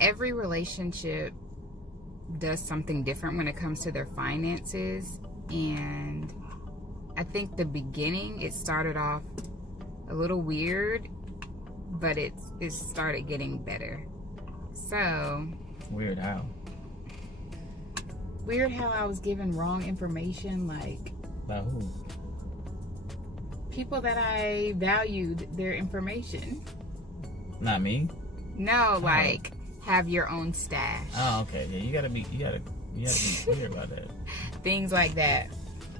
every relationship does something different when it comes to their finances. And I think the beginning, it started off a little weird, but it started getting better. So Weird how? Weird how I was given wrong information, like About who? people that I valued their information. Not me. No, like have your own stash. Oh, okay. Yeah, you gotta be clear about that. Things like that.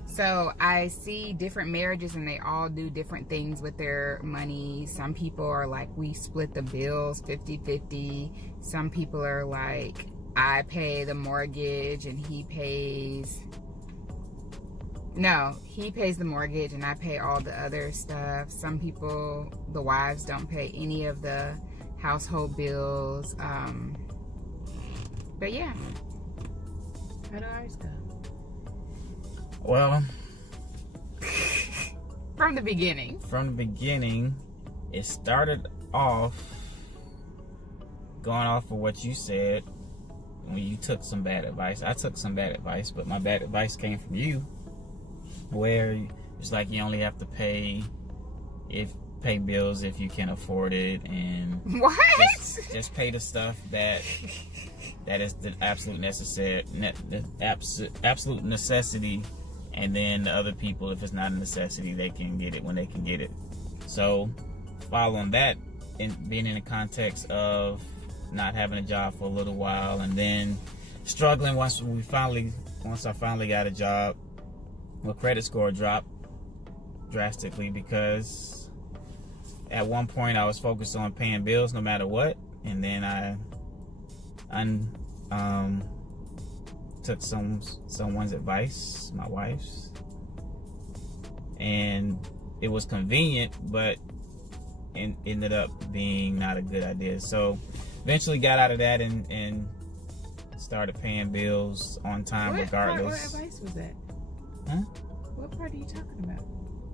So I see different marriages and they all do different things with their money. Some people are like, we split the bills 50-50. Some people are like, I pay the mortgage and he pays the mortgage and I pay all the other stuff. Some people, the wives, don't pay any of the household bills. But yeah. How do ours go? Well, From the beginning, it started off going off of what you said when you took some bad advice. I took some bad advice, but my bad advice came from you, where it's like you only have to pay bills if you can afford it, and what? Just pay the stuff that is the absolute absolute necessity. And then the other people, if it's not a necessity, they can get it when they can get it. So, following that, and being in the context of not having a job for a little while, and then struggling once I finally got a job, my credit score dropped drastically because at one point I was focused on paying bills no matter what, and then I took someone's advice, my wife's, and it was convenient, but it ended up being not a good idea. So eventually got out of that and started paying bills on time regardless. What advice was that? Huh? What part are you talking about?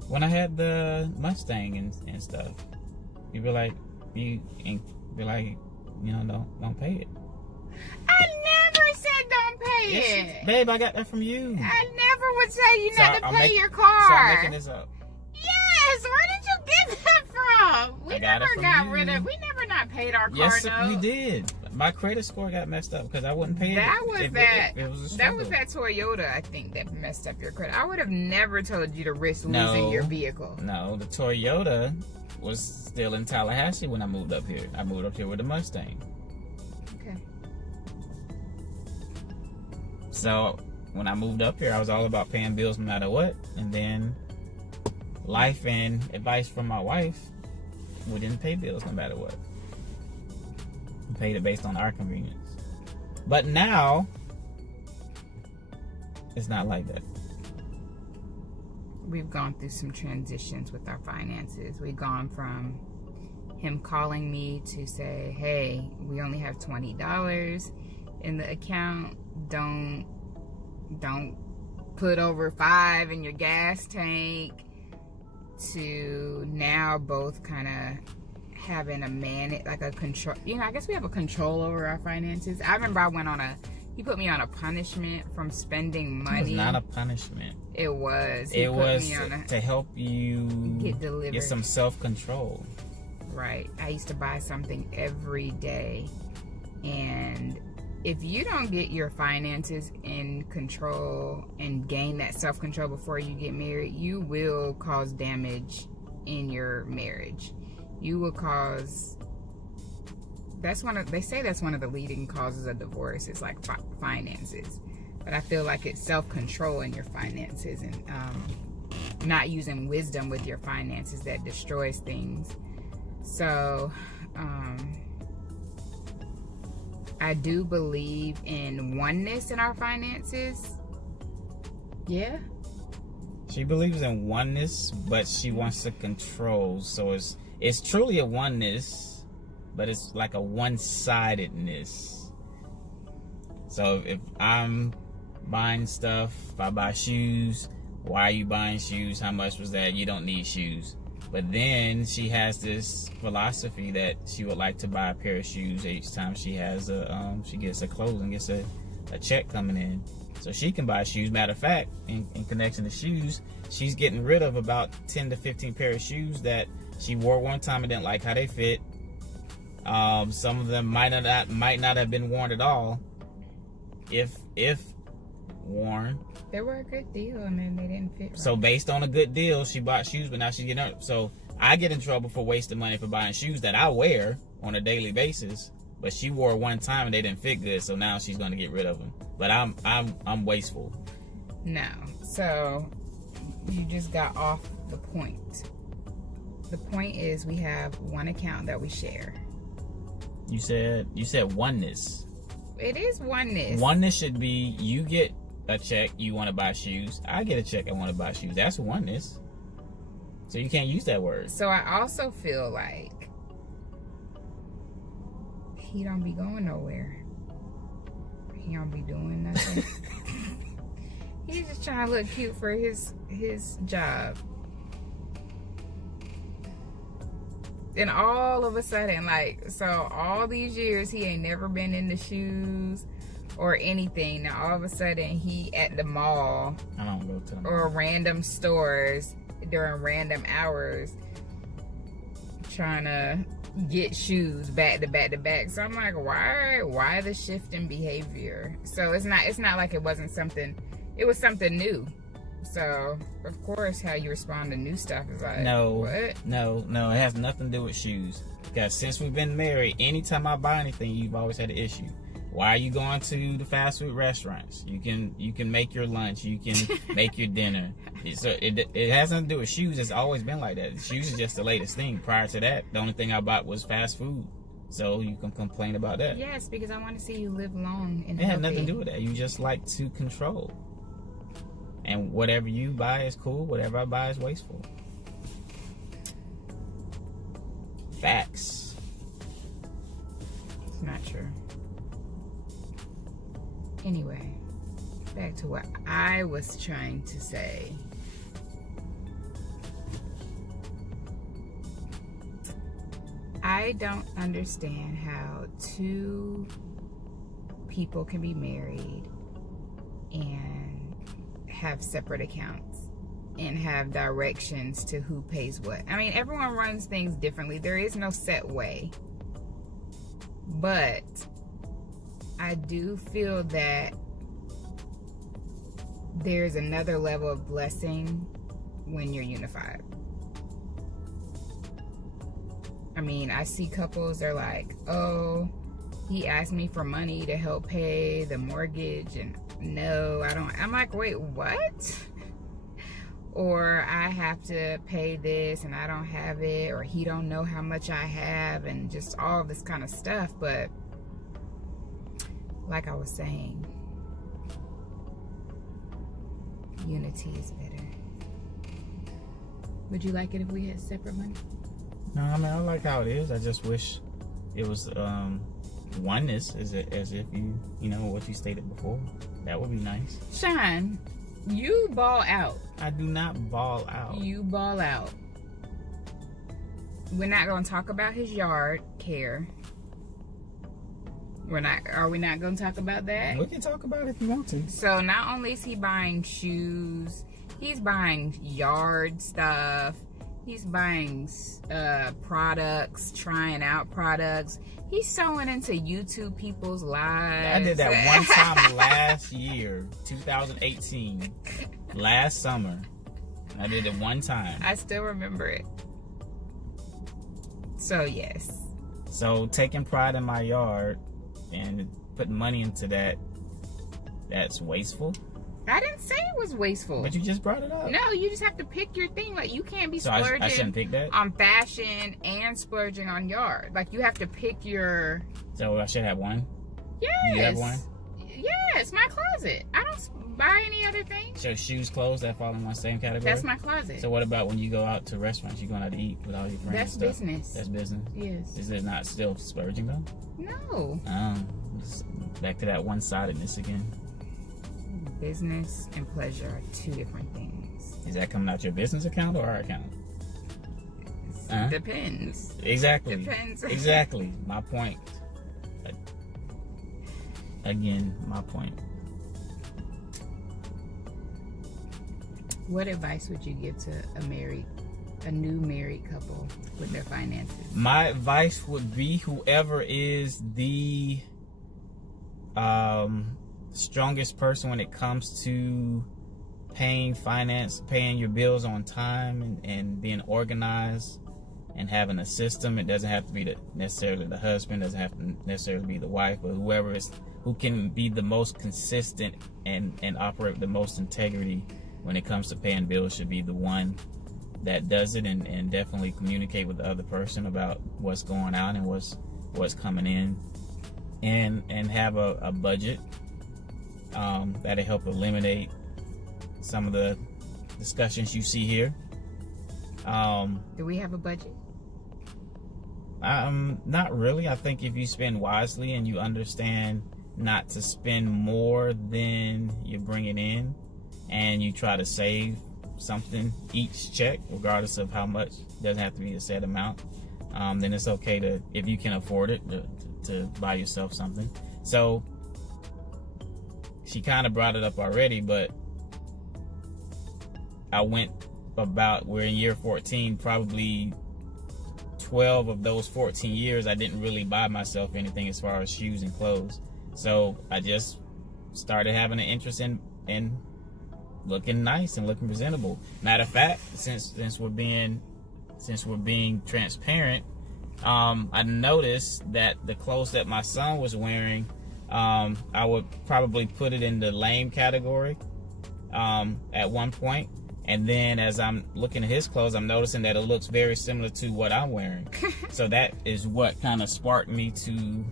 When I had the Mustang and stuff, you'd be like, don't pay it. I never said don't pay it. Babe, I got that from you. I never would tell you not to pay your So car. I'm making this up. Yes, where did you get that from? We never not paid our car Yes, note. we did. My credit score got messed up because I wouldn't pay it. That was It was a that struggle. was that Toyota, I think, that messed up your credit. I would have never told you to risk losing your vehicle. No, the Toyota was still in Tallahassee when I moved up here. I moved up here with a Mustang. Okay. So when I moved up here, I was all about paying bills no matter what. And then life and advice from my wife, we didn't pay bills no matter what. We paid it based on our convenience. But now, it's not like that. We've gone through some transitions with our finances. We've gone from him calling me to say, hey, we only have $20 in the account. Don't put over $5 in your gas tank, to now both kind of having a control. I guess we have a control over our finances. I remember he put me on a punishment from spending money. It was not a punishment. It was. It was to help you get some self-control. Right. I used to buy something every day. And if you don't get your finances in control and gain that self-control before you get married, you will cause damage in your marriage. You will cause... They say that's one of the leading causes of divorce. It's like finances. But I feel like it's self-control in your finances and not using wisdom with your finances that destroys things. So, I do believe in oneness in our finances. Yeah. She believes in oneness, but she wants to control. So it's truly a oneness, but it's like a one-sidedness. So if I'm buying stuff, if I buy shoes, why are you buying shoes? How much was that? You don't need shoes. But then she has this philosophy that she would like to buy a pair of shoes each time she has she gets her clothes and gets a check coming in. So she can buy shoes. Matter of fact, in connection to shoes, she's getting rid of about 10 to 15 pair of shoes that she wore one time and didn't like how they fit. Some of them might not have been worn at all, if worn. They were a good deal, and then they didn't fit right. So based on a good deal, she bought shoes, but now she's getting up. So I get in trouble for wasting money for buying shoes that I wear on a daily basis, but she wore one time and they didn't fit good, so now she's going to get rid of them. But I'm wasteful. No, so you just got off the point. The point is we have one account that we share. You said oneness. It is oneness. Oneness should be you get a check, you want to buy shoes. I get a check, I want to buy shoes. That's oneness. So you can't use that word. So I also feel like he don't be going nowhere. He don't be doing nothing. He's just trying to look cute for his job. And all of a sudden, like, so all these years he ain't never been into shoes or anything. Now all of a sudden he at the mall. I don't go to the mall. Or random stores during random hours trying to get shoes back to back to back. So I'm like, why the shift in behavior? So it's not like it wasn't something, it was something new. So of course how you respond to new stuff is like, what? No, it has nothing to do with shoes. Because since we've been married, anytime I buy anything, you've always had an issue. Why are you going to the fast food restaurants? You can make your lunch, you can make your dinner. So it has nothing to do with shoes. It's always been like that. Shoes is just the latest thing. Prior to that, the only thing I bought was fast food. So you can complain about that. Yes, because I want to see you live long and it healthy. had nothing to do with that. You just like to control. And whatever you buy is cool. Whatever I buy is wasteful. Facts. It's not true. Anyway, back to what I was trying to say. I don't understand how two people can be married and have separate accounts and have directions to who pays what. I mean, everyone runs things differently. There is no set way. But I do feel that there's another level of blessing when you're unified. I mean, I see couples, they're like, oh, he asked me for money to help pay the mortgage, and no, I don't. I'm like, wait, what? Or I have to pay this and I don't have it, or he don't know how much I have, and just all this kind of stuff. But like I was saying, unity is better. Would you like it if we had separate money? No, I mean, I like how it is. I just wish it was oneness, as if you know what you stated before. That would be nice. Sean, you ball out. I do not ball out. You ball out. We're not going to talk about his yard care. Are we not going to talk about that? We can talk about it if you want to. So not only is he buying shoes, he's buying yard stuff. He's buying products, trying out products. He's sewing into YouTube people's lives. I did that one time last year, 2018, last summer. I did it one time. I still remember it. So yes. So taking pride in my yard and putting money into that's wasteful. I didn't say it was wasteful. But you just brought it up. No, you just have to pick your thing. Like, you can't be splurging I shouldn't pick that? on fashion and splurging on yard. Like, you have to pick your... So I should have one? Yes. You have one? Yes, my closet. I don't buy any other thing. So shoes, clothes, that fall in one same category? That's my closet. So what about when you go out to restaurants, you going out to eat with all your friends? That's business. That's business? Yes. Is it not still splurging though? No. Back to that one-sidedness again. Business and pleasure are two different things. Is that coming out your business account or our account? Depends. Exactly. Depends. Exactly. My point. Again, my point. What advice would you give to a new married couple with their finances? My advice would be whoever is the strongest person when it comes to paying your bills on time and being organized and having a system. It doesn't have to be necessarily the husband, doesn't have to necessarily be the wife, but who can be the most consistent and operate with the most integrity when it comes to paying bills should be the one that does it, and definitely communicate with the other person about what's going on and what's coming in, and have a budget that'll help eliminate some of the discussions you see here. Do we have a budget? Not really. I think if you spend wisely and you understand not to spend more than you're bringing in, and you try to save something each check, regardless of how much, doesn't have to be a set amount, then it's okay to, if you can afford it, to buy yourself something. So she kind of brought it up already, but we're in year 14, probably 12 of those 14 years I didn't really buy myself anything as far as shoes and clothes. So I just started having an interest in looking nice and looking presentable. Matter of fact, since we're being transparent, I noticed that the clothes that my son was wearing, I would probably put it in the lame category at one point. And then as I'm looking at his clothes, I'm noticing that it looks very similar to what I'm wearing. So that is what kind of sparked me to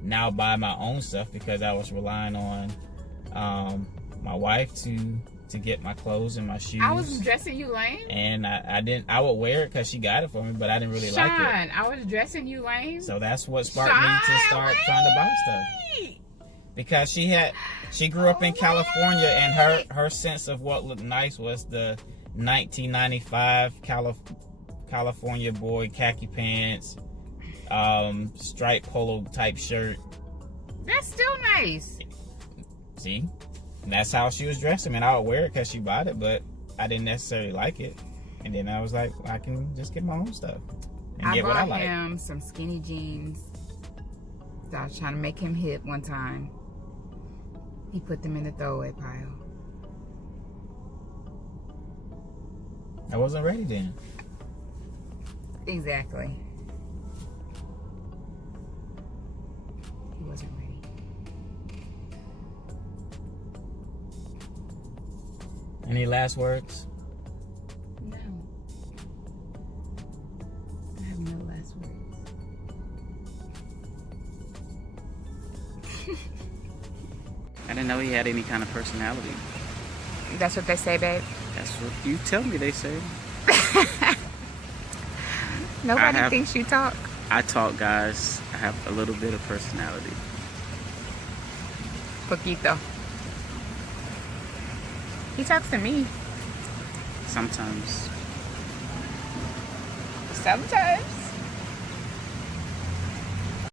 now buy my own stuff, because I was relying on my wife to get my clothes and my shoes. I was dressing you lame? And I would wear it because she got it for me, but I didn't really like it. I was dressing you lame? So that's what sparked me to start trying to buy stuff. Because she grew up in California, and her sense of what looked nice was the 1995 California boy khaki pants, striped polo type shirt. That's still nice. See? And that's how she was dressed. I mean, I would wear it because she bought it, but I didn't necessarily like it. And then I was like, I can just get my own stuff and get what I like. I bought him some skinny jeans. So I was trying to make him hip one time. He put them in the throwaway pile. I wasn't ready then. Exactly. He wasn't ready. Any last words? No. I have no last words. I didn't know he had any kind of personality. That's what they say, babe? That's what you tell me they say. Nobody thinks you talk. I talk, guys. I have a little bit of personality. Poquito. He talks to me. Sometimes. Sometimes.